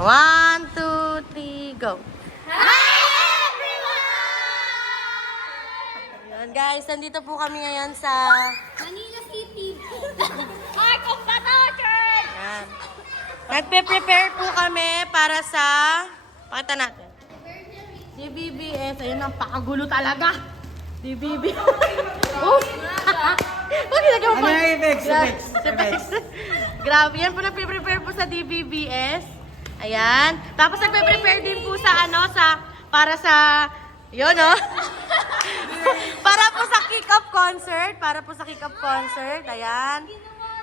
1, 2, 3, go. Ayan guys, nandito po kami ngayon sa Manila City. Heart of the Northern. Ayan. Nagpe-prepare po kami para sa pakita natin. DBBS, ayun ang pakagulo talaga. DBB. Oh. Huwag ginagawa pa. Effects. Grabe, yan po nagpe-prepare po sa DBBS. Ayan. Tapos nagpe-prepare din po sa para sa, yun oh. Para po sa kick-off concert. Ayan.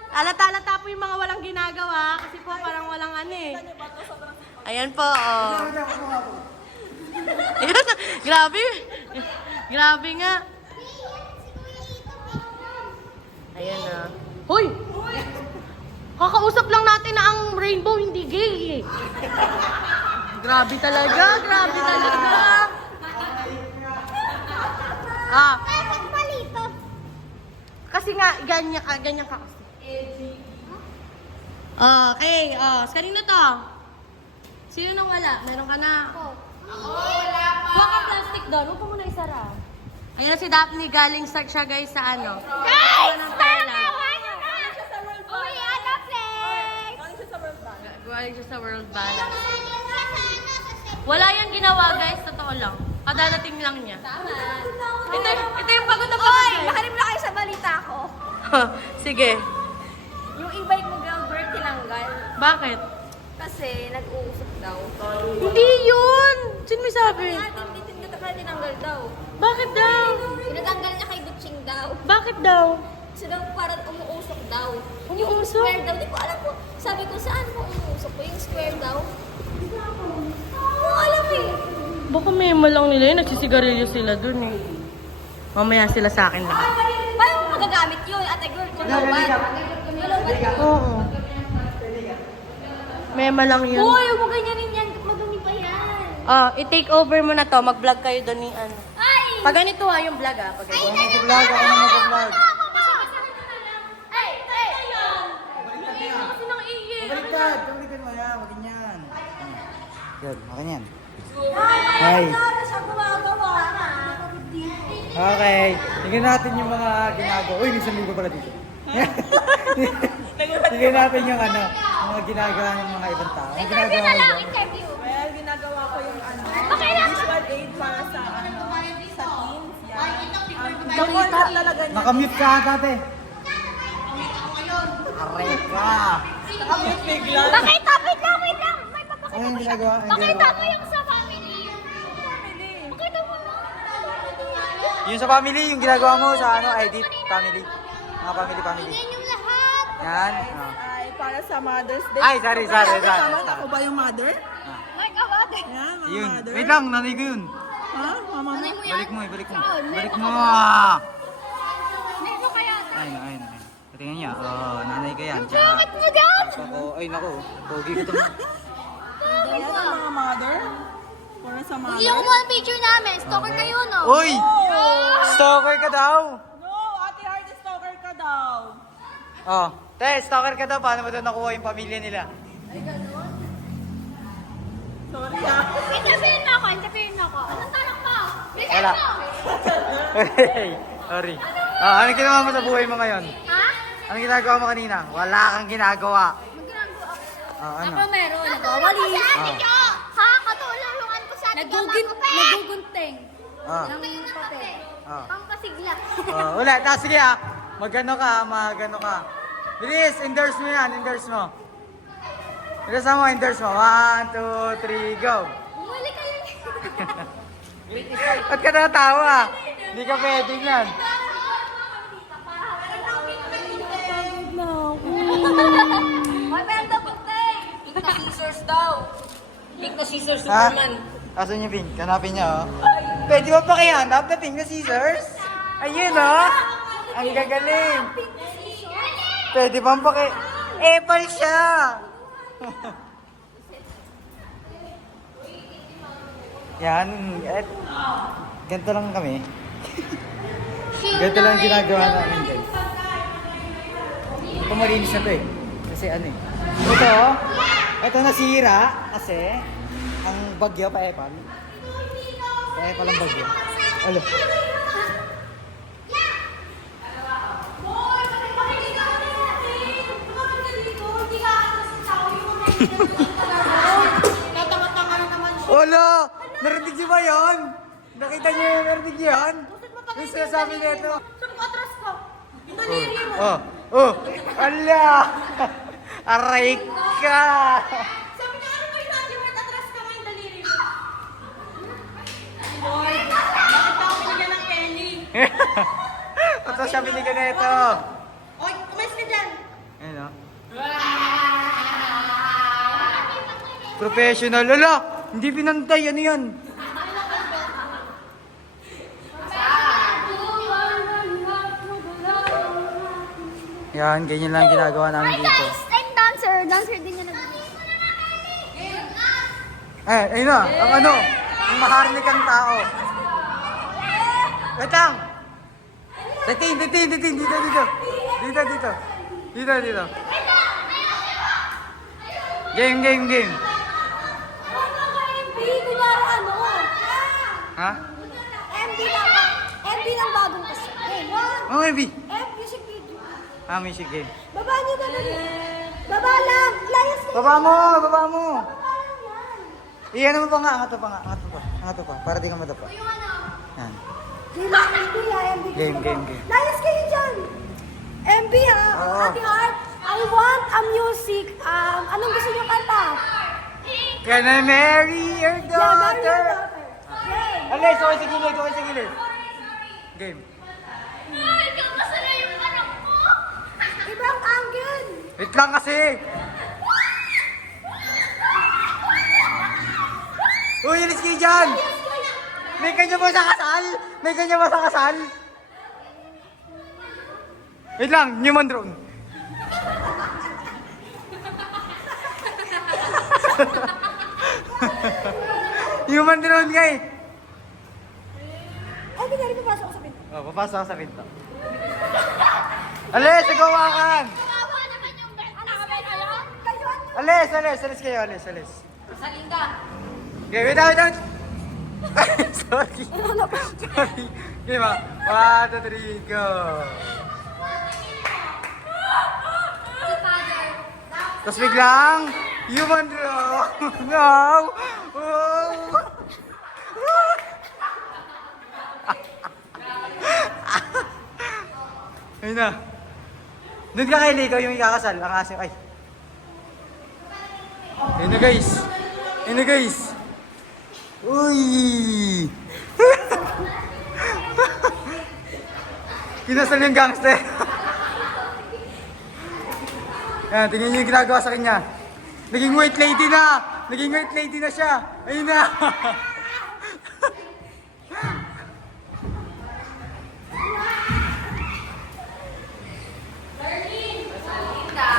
Alata-alata po yung mga walang ginagawa. Kasi po parang walang ano eh. Ayan po, oh. Ayan, grabe. Grabe nga. Ayan na. Hoy! Kakausap lang natin na ang rainbow hindi gay eh. Grabe talaga. Kasi nga, ganyan ka kasi. Okay, kanino to? Sino nang wala? Meron ka na? Huwag ka plastic doon. Huwag ka muna isara. Ayan si Daphne, galing siya guys sa ano. Guys! Pela. Uy, ano, Flex? Galing siya sa World Balance. Wala yung ginawa guys, totoo lang. Kadadating lang niya. Ito yung pagod na pagod Uy, guys. makinig na kayo sa balita ko. Sige. Yung e-bike mo, girl, bird tinanggal. Bakit? Kasi nag-uusap daw. Hindi yun! Sino may sabi? Tinanggal daw. Bakit daw? Pinatanggal niya kay Butching daw. Bakit daw? So daw parang umuusok daw. Yung Umuusok? square daw. Di ko alam po. Sabi ko, saan mo umuusok po? Yung square daw. Hindi ko alam eh. Baka may malang nila yun. Nagsisigarilyo sila dun eh. Mamaya sila sa akin lang. Paano mo magagamit yun? Ate girl, kulubad. Oo. May malang yun. Uy, huwag mo ganyanin yan. Madumi pa yan. I-take over mo na to. Mag-vlog kayo doon ni ano. Ay! Pag ganito yung vlog ah. Pag ganito. Mag-vlog. Ay! Ay! Kasi nang iye. Baliktad mo yan. Wag yan. Good, okay yan. Hi. Siya gumagawa na. Okay. Tingnan natin yung mga ginagawa. Uy, may salubo pala dito. Tingnan natin yung mga ginagawa ng mga ibang tao. Ang Interview na lang, interview. Kaya ginagawa ko yung Okay lang. visual aid para sa teens. Yan. Balita. Talaga niya. Nakamute ka ate. Aray ka. Nakamute bigla. Pakita, wait lang. May papakita Ano yung ko siya. ginagawa? Ang Pakita ginagawa? mo yung sa family. Pakita mo na. Yung sa family, yung ginagawa mo sa edit family. Mga family. Yan yung lahat. Yan. Ay, para sa Mother's Day. Ay, sorry. Ako ba yung mother? My God. Yan, mga Yun. mother. Wait lang, nanay ko yun. Ha? Mama mo? Ano mo yan? Balik mo. Saan? Balik Meron mo. ka Meron kaya. Ayun. Tingnan niya. Nanay ko yan. Bakit mo daw? Ay, nako. Pogi ko to. Yan ang mga mother. Para sa mother. Hindi ako mo ang picture namin. Stalker kayo, no? Uy! Stalker ka daw. No, Ate Heart, stalker ka daw. Stalker ka daw. Paano mo daw nakuha yung pamilya nila? Sorry ha. Interviewin mo ako. Anong tanong mo? Wala. Hey, sorry. Ano ginawa mo sa buhay mo ngayon? Ha? Anong ginagawa mo kanina? Wala kang ginagawa. Magginagawa ako. Ano? Ako meron. Nagwawali. Ha? Katulungan ko sa ating Nagugunteng. Ng papel. Pampasigla. Ulit. Sige Magano ka. Bilis, endorse mo yan. Endorse mo. 1, 2, 3, go. Bumuli kayo. Ba't ka natawa? Hindi ka pwede yan. Hoy, pero nagunteng. Pink na scissors daw. Pink na scissors, Ha? Asan yung pink? Hanapin niya, Pwede ba pakihanap na pink na scissors? Ayun, Ang gagaling. Pwede bang Apple siya. Yan. Ganito lang kami. Ganito lang ginagawa namin, guys. Ito malinis na to eh. Kasi Ito, Ito nasira kasi ang bagyo pa epal. Kaya epal ang bagyo. Alo. Olo! Narinig niyo ba yun? Nakita niyo yung narinig niyo yan? Yung sinasabi nito. Saan ko atras ko? Yung daliri mo. Oh! Ala! Aray ka! Sabi niya, ano kayo natin? Wait, atras ka nga yung daliri mo. Lord, bakit ako binigyan ng penny? Ito siya binigyan na ito. Oy, umayos ka dyan. Ayun o. Professional. Ala! Hindi pinantay. Ano yan? Yan, ganyan lang ginagawa namin Hi dito. guys! I'm dancer. Dancer din yan. Ayun na. Ang ano? Ang maharlikang tao. Wait lang. Detin. Dito. Game. MB, kunyari ano? Ha? MB lang. MB lang bagong kasi. Oh, maybe. Music video. Music game. Baba niyo na lang. Baba lang. Layas ka. Baba mo. Baba lang yan. Iyan mo pa nga. Angat pa. Para di ka madapa. Yan. MB. Game. Layas kayo dyan. MB ha. Oo. Ate Heart, I want a music. Anong gusto niyo kanta? Can I marry your Yeah, marry your daughter? daughter. Yeah. Alis, okay sa gilid. Game. Ibang angle. Wait lang kasi. Uy, alis kayo dyan. May kanya ba sa kasal? Wait lang, human drone. Human drone guy. Ay, binari papasok ko sa pinto. Oh, papasok sa pinto. Alis, nagawakan. Kawawa naman yung anak kayo. Alis kayo. Saling ka. Okay, wait out. Sorry. Okay ba? 1, 2, 3, go. Tapos biglang, human drone. No. Oh. Ayun na. Doon ka kay Lico yung ikakasal. Ang asim. Ay. Ayun na guys. Uy. Kinasal yung gangster. Yan, tingnan niyo yung ginagawa sa kanya. Naging white lady na siya. Ayun na.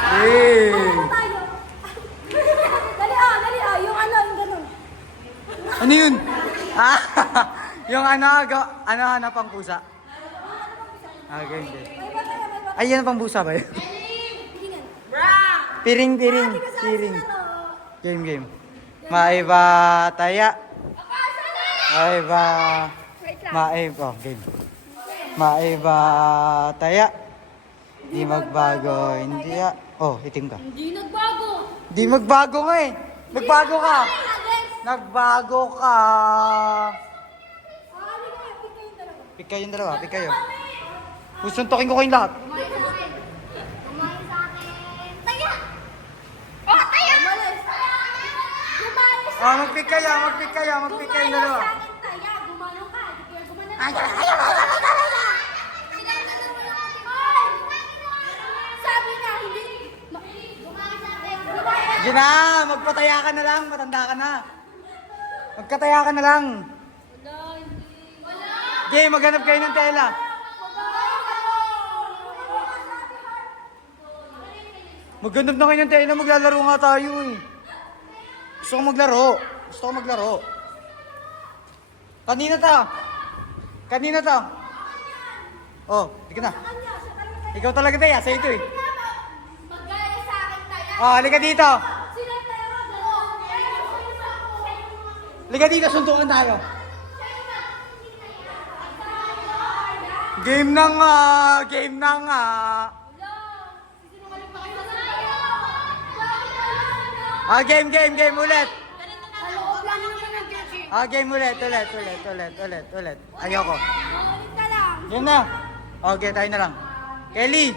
Hey. Tayo. Dali yung ganun. Ano yun? Yung hanap ang pusa. Okay. Ay, yan ang pambusa ba yun? Piring. Game. Maiba taya. Game. Maiba taya. Di magbago, hindi ya. Oh, itim ka. Hindi nagbago. Di magbago nga eh. Nagbago ka. Pick kayong dalawa. Pusuntokin ko kayong lahat. Kumain sa akin. Taya! Oh, taya! Gumalis. Mag-pick kayong dalawa. Taya, gumano ka. Di kaya gumano. Sabi na, hindi. Gumalis sa akin. Sige na, magpataya ka na lang. Matanda ka na. Magkataya ka na lang. Game, maghanap kayo ng tela. Maghanap na kayo ng tela, maglalaro nga tayo eh. Gusto ko maglaro. Kanina ta. Oh, di ka na. Ikaw talaga tayo, sa ito eh. Maggaya sa akin, taya. Oh, halika dito. Sila tayo. Liga dito, suntukan tayo. Game na nga, game na nga. Game ulit. Game ulit. Ayoko. Game na. Okay, tayo na lang. Kelly.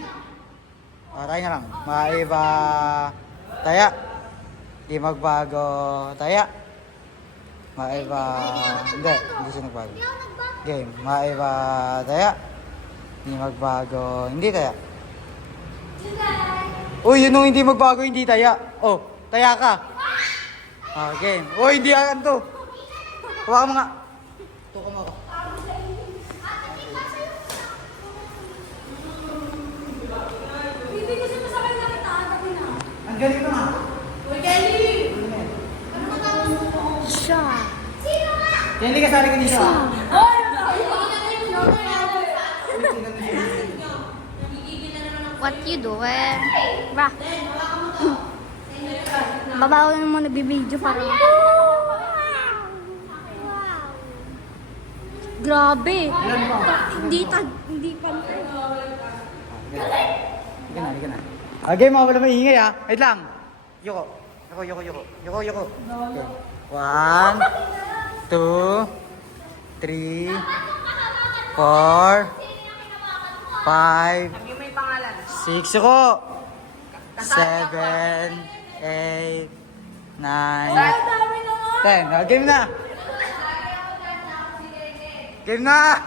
Tayo na lang. Maiba. Taya. Di magbago. Taya. Maiba. Hindi siya nagbago. Game. Maiba. Taya. Di magbago. Hindi taya. Uy, yun yung hindi magbago, hindi taya. Oh, taya ka. Game. Uy, hindi akan to. Hawakan mo nga. Tuka mo ako. Hindi kasi masakay na kita. Ang galing naman. Uy, Kelly! Ano ba tawag mo? Siya. Sino nga? Kelly, kasali ka dito. Hoy! What you doing? Ba? Babawal na mo nagbibideo para. Grabe. Hindi pantay. Halika na. Game, wala maingay ha. Wait lang. Yoko. Okay. 1, 2, 3, 4, 5, 6 ako. 7, 8, 9, 10. Game na. Game na.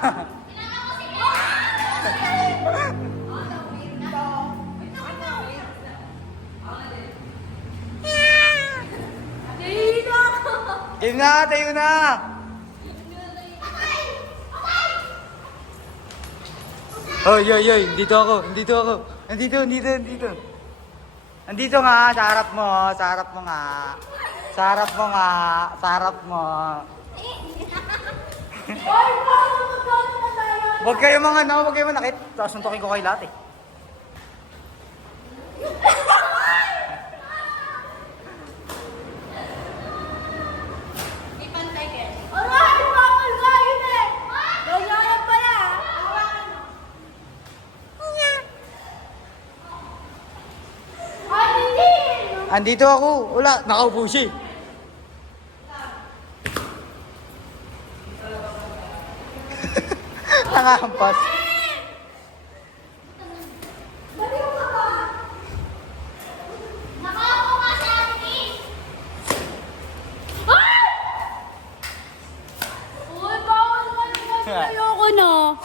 Game na, tayo na. Oy, dito ako. Nandito. Nandito nga, sa harap mo nga. Huwag kayo manakit. Tapos suntukin ko kayo lahat eh. Andito ako. Wala, nakaupo siya. Nangahampas. Ayoko na.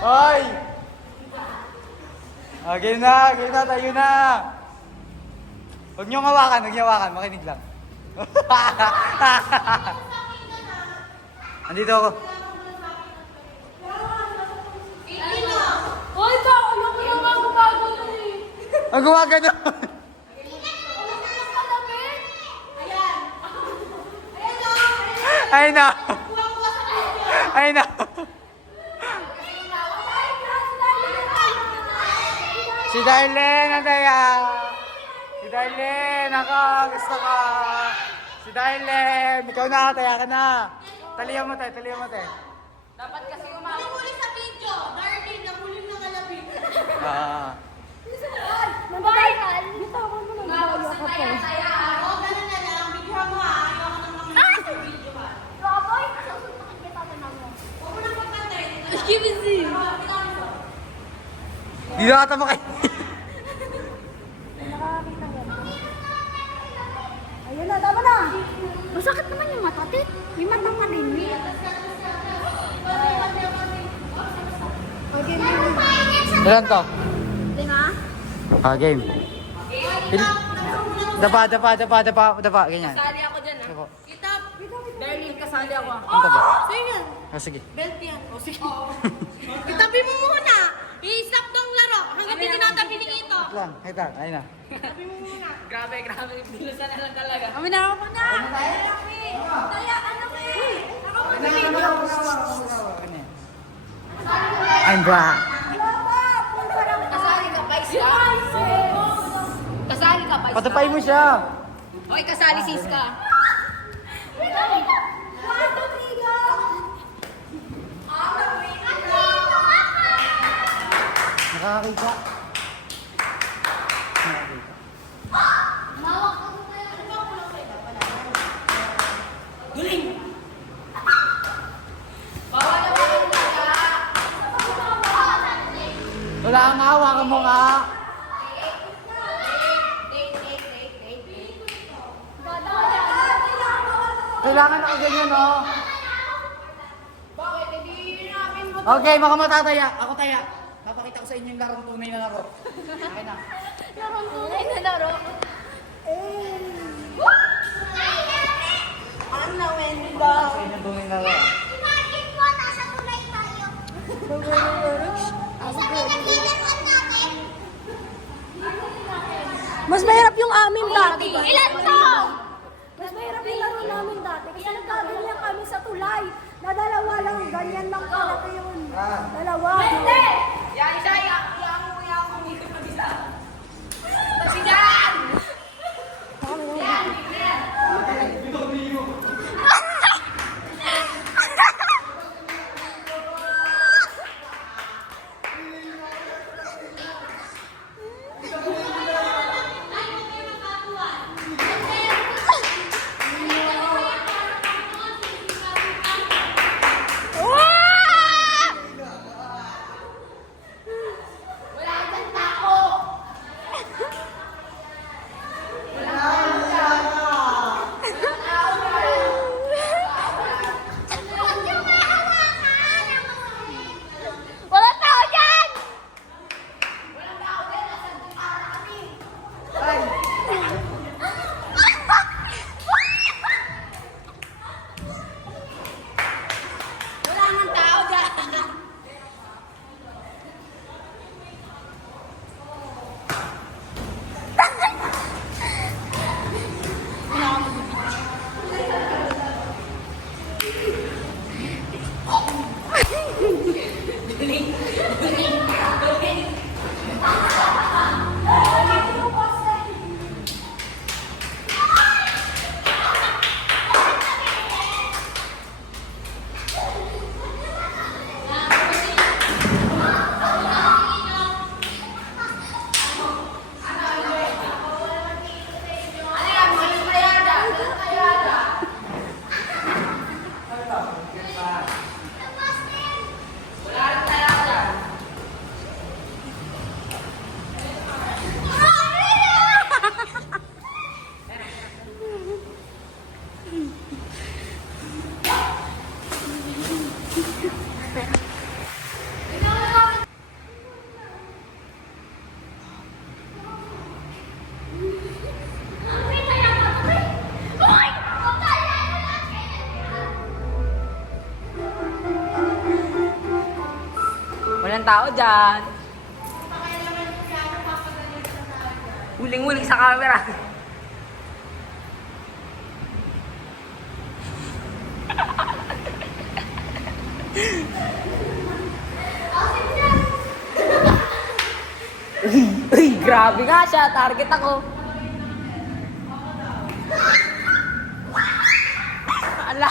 Hoy! Game na, tayo na. Huwag niyong hawakan, makinig lang. Andito ako. Hoy, pa! Ayoko na magabago na eh. Ang gawaga na. Ay na. Si Darlene, andaya. Si Darlene, ako, gusto ka. Si Darlene, ikaw na, taya ka na. Talihan mo, te. Dapat kasi umahuli sa video. Darlene, nahuli ng kalabing. Mabagal! Bitawan mo na. Oo, ganun na lang. Video mo ha. Ayoko ng mga video ha. Roboy, susuntukin kita na mo. Huwag mo na pagkantay. Di na ata makain. Ayun na, tama na. Masakit naman yung mata, Tit. May matang ka din. Okay, Ilan to? Lima? Game. Dapa, ganyan. Kasali ako dyan ha. Kitap. Darlene, kasali ako ha. Ano ba? Sa'yo yan. Sige. Belt yan. O sige. Itabi mo muna. I-stop tong laro. Hanggang hindi tinatabi ni Ito. Wait lang, ayun na. Itabi mo muna. Grabe. Bilisan na lang talaga. Kami na ako na. Taya, ano ka eh? Ako I'm back. Kasali ka pa isa. Kasali ka pa isa. Patapay mo siya. Okay, kasali sis ka. Nakakakita. Wala kang hawakan mo nga. Kailangan nakaganyan, no? Okay, mga matataya. Ako taya. Papakita ko sa inyo yung larong tunay na laro. Okay na. Larong tunay na laro. Ano, Wenda? Sa inyo yung tunay na laro. Imagine mo, nasa tulay tayo. Sabi na kiniwan natin. Mas mahirap yung amin dati. Ilan to? Mas mahirap yung laro namin dati kasi nagkaganyan kami sa tulay. Na dalawa lang, ganyan lang kalaki yun. Dalawa. Hindi! Yan, isa, yang kumikot na isa. Tapos yan! Walang tao dyan! Wala nang tao dyan. Walang tao dyan. Huling-huling sa camera. Uy, grabe nga siya. Target ako. Ala.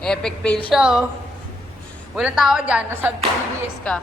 Epic fail siya, oh. Walang tao dyan. Nasa BBS ka.